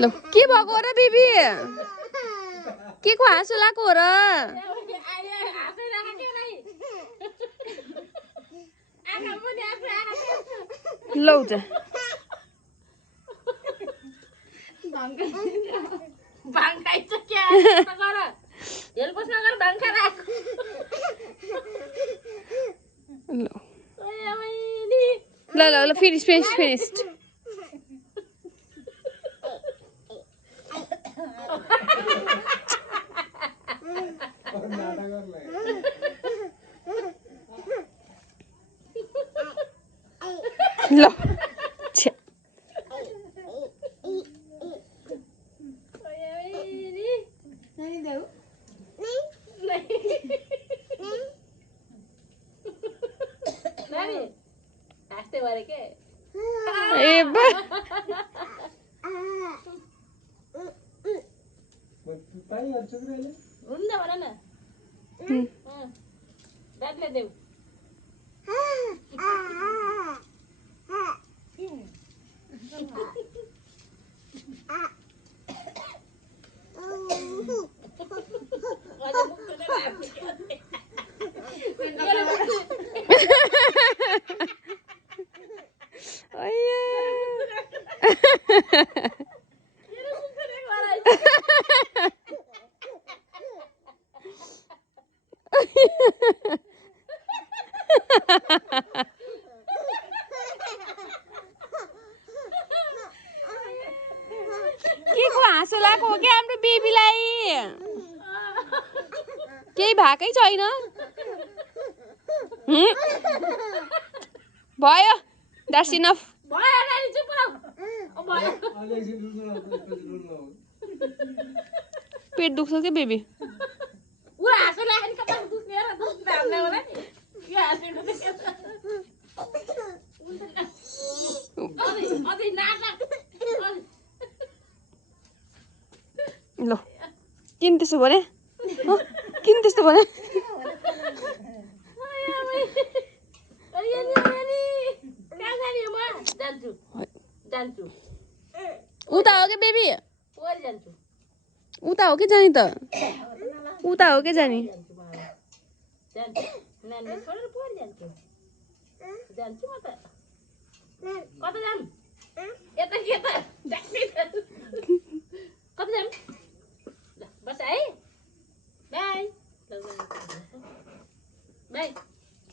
ल के भएको र बेबी के को हाँसो लागेको हो र लौ त ल ल ल फिनिस्ड ल छ्या ए बा के को हाँसो लागेको हो क्या हाम्रो बेबीलाई केही भएकै छैन भयो द्याट्स इनफ पेट दुख्छ के बेबी ल किन त्यस्तो भने किन त्यस्तो भने उता हो कि बेबी उता हो कि जाने त उता हो कि जाने बस है बाई बाई